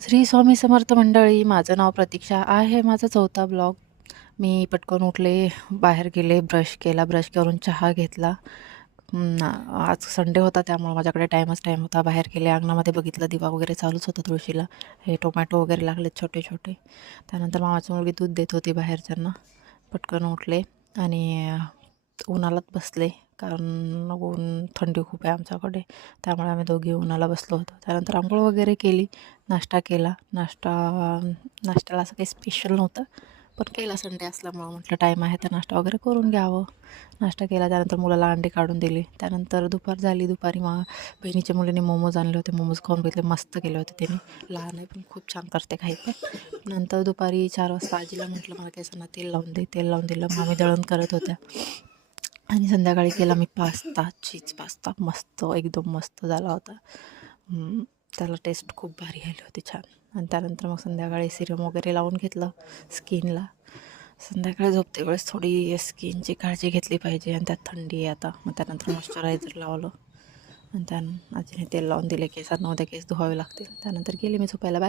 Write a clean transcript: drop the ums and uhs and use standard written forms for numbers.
श्री स्वामी समर्थ मंडळी, माझं नाव प्रतीक्षा आहे. माझा 4था ब्लॉग. मी पटकन उठले, बाहेर गेले, ब्रश केला, ब्रश करून चहा घेतला. आज संडे होता त्यामुळे माझ्याकडे टाईम होता. बाहेर गेले, अंगणामध्ये बघितलं दिवा वगैरे चालूच होता तुळशीला. हे टोमॅटो वगैरे लागलेत छोटे छोटे. त्यानंतर मामाची मुलगी दूध देत होती बाहेरच्यांना. पटकन उठले आणि उन्हाळ्यात बसले, कारण ऊन थंडी खूप आहे आमच्याकडे, त्यामुळे आम्ही दोघी उन्हाला बसलो होतो. त्यानंतर आंघोळ वगैरे केली, नाश्ता केला. नाश्त्याला असं काही स्पेशल नव्हतं, पण केला, संडे असल्यामुळं म्हटलं टाईम आहे तर नाश्ता वगैरे करून घ्यावं. नाश्ता केला, त्यानंतर मुलाला अंडी काढून दिली. त्यानंतर दुपार झाली. दुपारी बहिणीच्या मुलीने मोमोज आणले होते, मोमोज खाऊन घेतले, मस्त केले होते त्यांनी. लहान आहे पण खूप छान करते खायचं. नंतर दुपारी 4 वाजता आजीला म्हटलं मला केसांना तेल लावून दे. तेल लावून दिलं. मामी दळण करत होत्या. आणि संध्याकाळी केला मी पास्ता, चीज पास्ता. मस्त, एकदम मस्त झाला होता. त्याला टेस्ट खूप भारी आली होती, छान. आणि त्यानंतर मग संध्याकाळी सिरम वगैरे लावून घेतलं स्किनला. संध्याकाळी झोपते वेळेस थोडी स्किनची काळजी घेतली पाहिजे, आणि त्यात थंडी आहे आता. मग त्यानंतर मॉइश्चरायझर लावलं, आणि आजीने तेल लावून दिले केसांना. उद्या केस धुवावे लागतील. त्यानंतर गेले मी झोपायला. बाय.